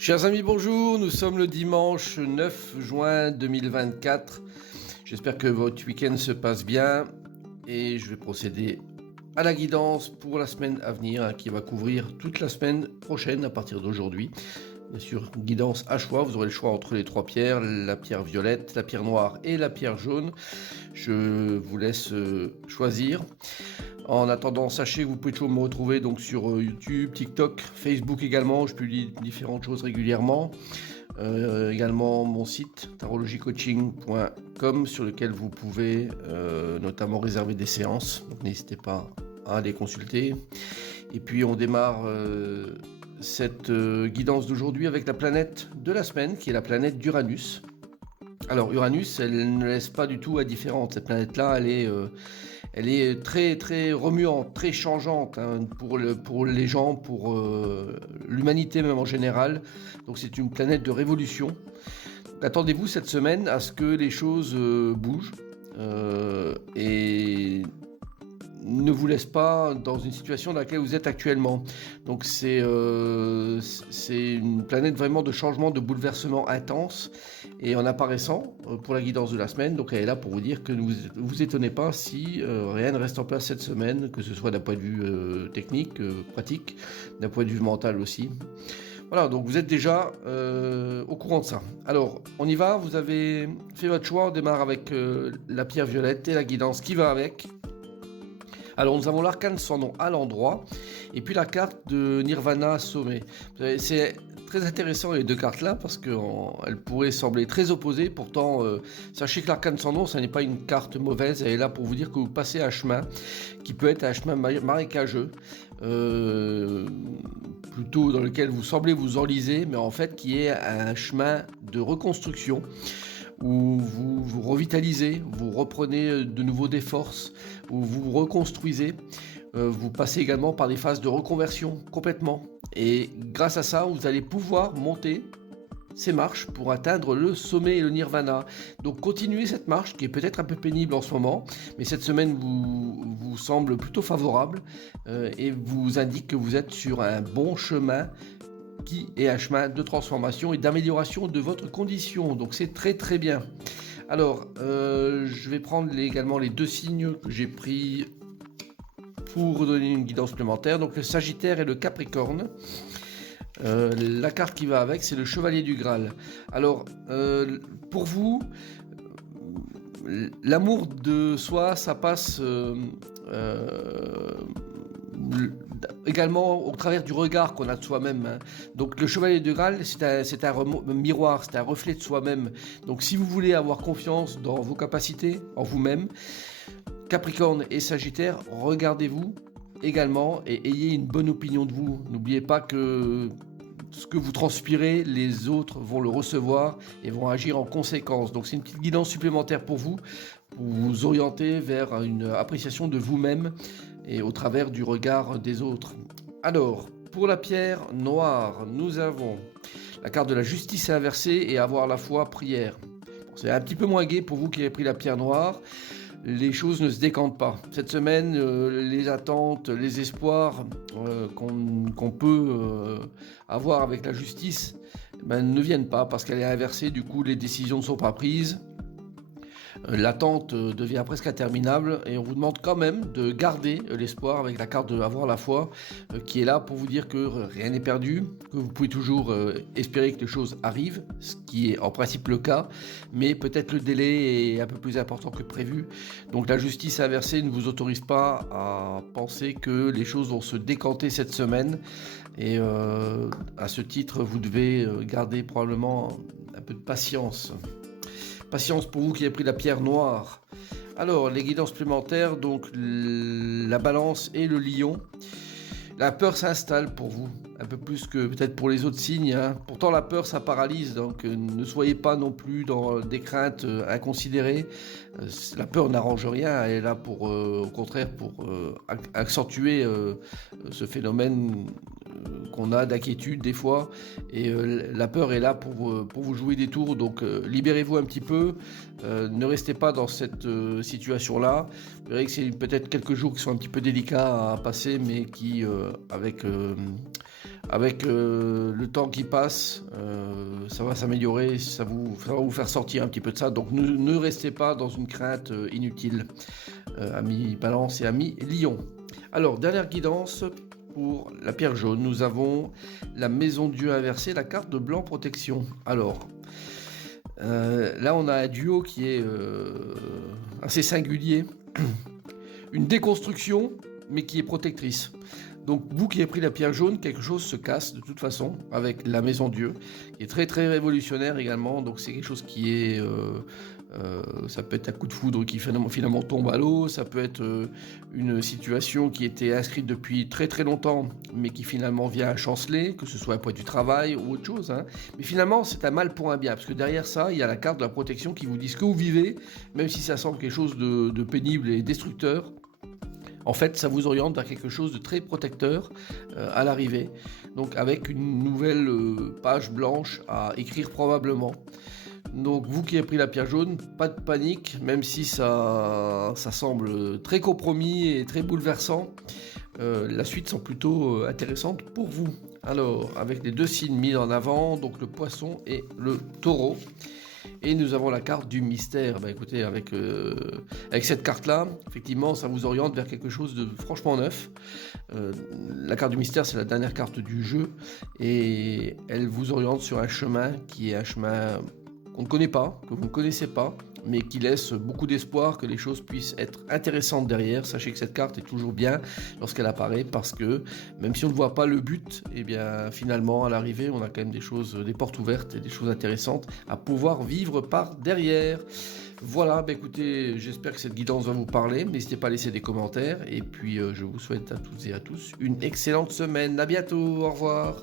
Chers amis, bonjour, nous sommes le dimanche 9 juin 2024. J'espère que votre week-end se passe bien et je vais procéder à la guidance pour la semaine à venir qui va couvrir toute la semaine prochaine à partir d'aujourd'hui. Bien sûr, guidance à choix, vous aurez le choix entre les trois pierres, la pierre violette, la pierre noire et la pierre jaune. Je vous laisse choisir. En attendant, sachez que vous pouvez toujours me retrouver donc sur YouTube, TikTok, Facebook également. Je publie différentes choses régulièrement. Également mon site tarologycoaching.com sur lequel vous pouvez notamment réserver des séances. Donc n'hésitez pas à les consulter. Et puis on démarre cette guidance d'aujourd'hui avec la planète de la semaine qui est la planète d'Uranus. Alors Uranus, elle ne laisse pas du tout indifférente. Cette planète-là, elle est très très remuante, très changeante pour les gens, pour l'humanité même en général. Donc c'est une planète de révolution. Donc, attendez-vous cette semaine à ce que les choses bougent et ne vous laisse pas dans une situation dans laquelle vous êtes actuellement. Donc c'est une planète vraiment de changement, de bouleversement intense et en apparaissant pour la guidance de la semaine. Donc elle est là pour vous dire que ne vous étonnez pas si rien ne reste en place cette semaine, que ce soit d'un point de vue technique, pratique, d'un point de vue mental aussi. Voilà, donc vous êtes déjà au courant de ça. Alors, on y va, vous avez fait votre choix, on démarre avec la pierre violette et la guidance qui va avec. Alors nous avons l'arcane sans nom à l'endroit et puis la carte de Nirvana sommet. C'est très intéressant les deux cartes là parce qu'elles pourraient sembler très opposées. Pourtant, sachez que l'arcane sans nom, ça n'est pas une carte mauvaise. Elle est là pour vous dire que vous passez un chemin qui peut être un chemin marécageux, plutôt dans lequel vous semblez vous enliser, mais en fait qui est un chemin de reconstruction où vous vous revitalisez, vous reprenez de nouveau des forces, où vous vous reconstruisez. Vous passez également par des phases de reconversion complètement. Et grâce à ça, vous allez pouvoir monter ces marches pour atteindre le sommet et le nirvana. Donc continuez cette marche qui est peut-être un peu pénible en ce moment, mais cette semaine vous semble plutôt favorable et vous indique que vous êtes sur un bon chemin qui est un chemin de transformation et d'amélioration de votre condition. Donc c'est très très bien. Alors, je vais prendre également les deux signes que j'ai pris pour donner une guidance supplémentaire. Donc le Sagittaire et le Capricorne. La carte qui va avec, c'est le Chevalier du Graal. Alors, pour vous, l'amour de soi, ça passe également au travers du regard qu'on a de soi-même. Donc le Chevalier du Graal, c'est un miroir, c'est un reflet de soi-même. Donc si vous voulez avoir confiance dans vos capacités, en vous-même, Capricorne et Sagittaire, regardez-vous également et ayez une bonne opinion de vous. N'oubliez pas que ce que vous transpirez, les autres vont le recevoir et vont agir en conséquence. Donc c'est une petite guidance supplémentaire pour vous orienter vers une appréciation de vous-même et au travers du regard des autres. Alors, pour la pierre noire, nous avons la carte de la justice inversée et avoir la foi, prière. Bon, c'est un petit peu moins gai pour vous qui avez pris la pierre noire. Les choses ne se décantent pas. Cette semaine, les attentes, les espoirs qu'on peut avoir avec la justice ne viennent pas parce qu'elle est inversée. Du coup, les décisions ne sont pas prises. L'attente devient presque interminable et on vous demande quand même de garder l'espoir avec la carte de avoir la foi qui est là pour vous dire que rien n'est perdu, que vous pouvez toujours espérer que les choses arrivent, ce qui est en principe le cas, mais peut-être le délai est un peu plus important que prévu. Donc la justice inversée ne vous autorise pas à penser que les choses vont se décanter cette semaine et à ce titre vous devez garder probablement un peu de patience. Patience pour vous qui avez pris la pierre noire. Alors, les guidances supplémentaires, donc la balance et le lion. La peur s'installe pour vous, un peu plus que peut-être pour les autres signes. Pourtant, la peur, ça paralyse, donc ne soyez pas non plus dans des craintes inconsidérées. La peur n'arrange rien, elle est là pour, au contraire, pour accentuer ce phénomène qu'on a d'inquiétude des fois, et la peur est là pour vous jouer des tours, donc libérez-vous un petit peu, ne restez pas dans cette situation-là. Vous verrez que c'est peut-être quelques jours qui sont un petit peu délicats à passer, mais qui, avec Avec le temps qui passe, ça va s'améliorer, ça va vous faire sortir un petit peu de ça. Donc ne restez pas dans une crainte inutile, amis Balance et amis Lion. Alors, dernière guidance pour la pierre jaune, nous avons la maison Dieu inversée, la carte de blanc protection. Alors, là on a un duo qui est assez singulier, une déconstruction mais qui est protectrice. Donc vous qui avez pris la pierre jaune, quelque chose se casse de toute façon avec la maison Dieu, qui est très très révolutionnaire également. Donc c'est quelque chose qui est, ça peut être un coup de foudre qui finalement tombe à l'eau, ça peut être une situation qui était inscrite depuis très très longtemps, mais qui finalement vient à chanceler, que ce soit un point du travail ou autre chose. Hein. Mais finalement c'est un mal pour un bien, parce que derrière ça il y a la carte de la protection qui vous dit ce que vous vivez, même si ça semble quelque chose de pénible et destructeur. En fait, ça vous oriente vers quelque chose de très protecteur à l'arrivée. Donc avec une nouvelle page blanche à écrire probablement. Donc vous qui avez pris la pierre jaune, pas de panique, même si ça semble très compromis et très bouleversant. La suite sont plutôt intéressantes pour vous. Alors, avec les deux signes mis en avant, donc le poisson et le taureau. Et nous avons la carte du mystère. Bah, écoutez, avec cette carte-là, effectivement, ça vous oriente vers quelque chose de franchement neuf. La carte du mystère, c'est la dernière carte du jeu. Et elle vous oriente sur un chemin qui est un chemin qu'on ne connaît pas, que vous ne connaissez pas, mais qui laisse beaucoup d'espoir que les choses puissent être intéressantes derrière. Sachez que cette carte est toujours bien lorsqu'elle apparaît, parce que même si on ne voit pas le but, eh bien finalement à l'arrivée on a quand même des choses, des portes ouvertes et des choses intéressantes à pouvoir vivre par derrière. Voilà, bah écoutez, j'espère que cette guidance va vous parler. N'hésitez pas à laisser des commentaires, et puis je vous souhaite à toutes et à tous une excellente semaine. À bientôt, au revoir.